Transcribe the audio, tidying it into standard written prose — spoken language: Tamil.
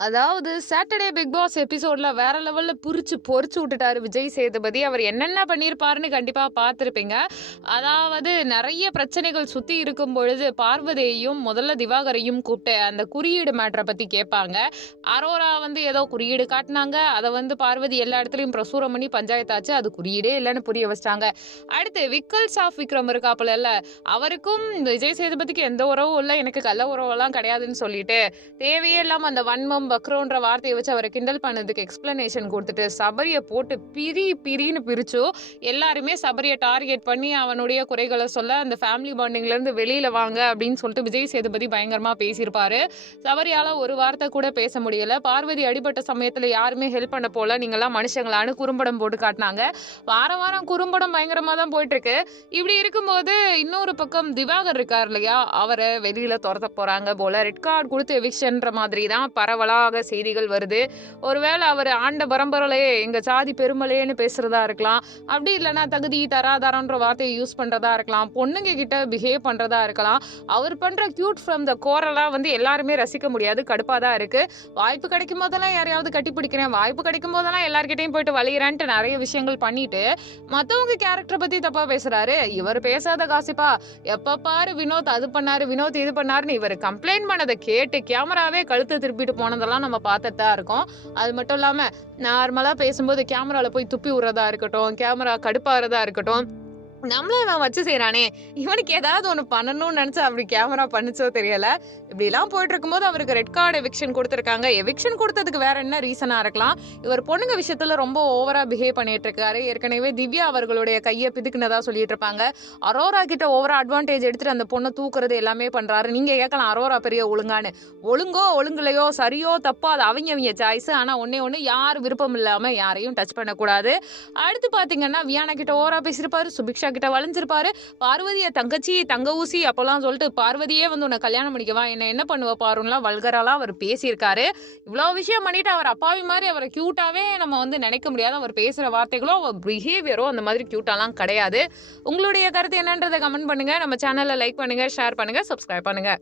அதாவது சாட்டர்டே பிக் பாஸ் எபிசோட்ல வேற லெவல்ல புரிச்சு பொரிச்சு விட்டுட்டாரு விஜய் சேதுபதி. அவர் என்னென்ன பண்ணியிருப்பாருன்னு கண்டிப்பா பார்த்திருப்பீங்க. அதாவது நெறைய பிரச்சனைகள் சுத்தி இருக்கும் பொழுது பார்வதியையும் முதல்ல திவாகரையும் கூப்பிட்டு அந்த குறியீடு மேட்டர பத்தி கேட்பாங்க. அரோரா ஏதோ குறியீடு காட்டுனாங்க. அத பார்வதி எல்லா இடத்துலயும் பிரசுரம் பண்ணி பஞ்சாயத்தாச்சு. அது குறியீடே இல்லன்னு புரிய வச்சுட்டாங்க. அடுத்து விக்கல்ஸ் ஆஃப் விக்ரம் இருக்காப்புலல்ல, அவருக்கும் விஜய் சேதுபதிக்கு எந்த உறவும் இல்ல. எனக்கு கள்ள உறவெல்லாம் கிடையாதுன்னு சொல்லிட்டு தேவையே இல்லாம அந்த வன்மம் பக்ரோன்ற வார்த்தையை வச்சு அவரை கிண்டல் பண்ணதுக்கு எக்ஸ்பிளனேஷன் கொடுத்துட்டு சபரியை போட்டு பிரின்னு பிரிச்சோ எல்லாருமே சபரியை டார்கெட் பண்ணி அவனுடைய குறைகளை சொல்ல அந்த ஃபேமிலி பாண்டிங்ல இருந்து வெளியில வாங்க அப்படின்னு சொல்லிட்டு விஜய் சேதுபதி பயங்கரமா பேசியிருப்பாரு. சபரியால ஒரு வார்த்தை கூட பேச முடியல. பார்வதி அடிபட்ட சமயத்துல யாருமே ஹெல்ப் பண்ண போல, நீங்கெல்லாம் மனுஷங்களான்னு குறும்படம் போட்டு காட்டினாங்க. வாரம் குறும்படம் பயங்கரமா தான் போயிட்டு இருக்கு. இப்படி இருக்கும்போது இன்னொரு பக்கம் திவாகர் இருக்கார் இல்லையா, அவரை வெளியில துரத்த போறாங்க போல, ரெட் கார்டு கொடுத்து எவிக்ஷன்ற மாதிரி தான் பரவலா செய்திகள் வருது. ஒருவேளை அவர் ஆண்ட பரம்பரையே எங்க சாதி பெருமலையேன்னு பேசுறதா இருக்கலாம். அப்படி இல்லைன்னா தகுதி தராதரன்ற வார்த்தையை யூஸ் பண்றதா இருக்கலாம். பொண்ணுங்க கிட்ட பிஹேவ் பண்றதா இருக்கலாம். அவர் பண்ற கியூட் ஃப்ரம் த கோரெல்லாம் எல்லாருமே ரசிக்க முடியாது, கடுப்பா தான் இருக்கு. வாய்ப்பு கிடைக்கும் போதெல்லாம் யாரையாவது கட்டி பிடிக்கிறேன், வாய்ப்பு கிடைக்கும் போதெல்லாம் எல்லார்கிட்டையும் போயிட்டு வலிகிறேன்ட்டு நிறைய விஷயங்கள் பண்ணிட்டு மத்தவங்க கேரக்டர் பத்தி தப்பா பேசுறாரு. இவர் பேசாத காசிப்பா. எப்ப பாரு வினோத் அது பண்ணாரு, வினோத் இது பண்ணாருன்னு இவர் கம்ப்ளைண்ட் பண்ணதை கேட்டு கேமராவே கழுத்தை திருப்பிட்டு போனதெல்லாம் நம்ம பார்த்துட்டு தான் இருக்கோம். அது மட்டும் இல்லாம நார்மலா பேசும்போது கேமரால போய் துப்பி விடுறதா இருக்கட்டும், கேமரா கடுப்பாறதா இருக்கட்டும், நம்மள நான் வச்சு செய்யறானே, இவனுக்கு ஏதாவது ஒண்ணு பண்ணணும்னு நினைச்சா அப்படி கேமரா பண்ணுச்சோ தெரியல. இப்படி எல்லாம் போயிட்டு இருக்கும்போது அவருக்கு ரெட் கார்டு எவிக்ஷன் கொடுத்திருக்காங்க. எவிக்ஷன் கொடுத்ததுக்கு வேற என்ன ரீசனா இருக்கலாம்? இவர் பொண்ணுங்க விஷயத்துல ரொம்ப ஓவரா பிஹேவ் பண்ணிட்டு இருக்காரு. ஏற்கனவே திவ்யா அவர்களுடைய கையை பிதுக்குனதா சொல்லிட்டு இருப்பாங்க. அரோரா கிட்ட ஓவரா அட்வான்டேஜ் எடுத்துட்டு அந்த பொண்ணை தூக்குறது எல்லாமே பண்றாரு. நீங்க கேட்கலாம் அரோரா பெரிய ஒழுங்கான்னு. ஒழுங்கோ ஒழுங்குலையோ சரியோ தப்போ அது அவங்க சாய்ஸ். ஆனா ஒண்ணு யார் விருப்பம் இல்லாம யாரையும் டச் பண்ணக்கூடாது. அடுத்து பாத்தீங்கன்னா வியானா கிட்ட ஓவரா பேசியிருப்பாரு, சுபிக்ஷா கிட்ட வளைஞ்சிருப்பாரு. பார்வதிய தங்கச்சி தங்க ஊசி அப்பெல்லாம் சொல்லிட்டு பார்வதியே உன்னை கல்யாணம் பண்ணிக்கவா, என்ன பண்ணுவ பாருலாம் வல்கராலாம் அவர் பேசியிருக்காரு. இவ்வளவு விஷயம் பண்ணிட்டு அவர் அப்பாவி மாதிரி அவரை கியூட்டாவே நம்ம நினைக்க முடியாது. அவர் பேசுற வார்த்தைகளோ அவர் பிஹேவியரோ அந்த மாதிரி கியூட்டாலாம் கிடையாது. உங்களுடைய கருத்து என்னன்றதை கமெண்ட் பண்ணுங்க. நம்ம சேனலை லைக் பண்ணுங்க, ஷேர் பண்ணுங்க, சப்ஸ்கிரைப் பண்ணுங்க.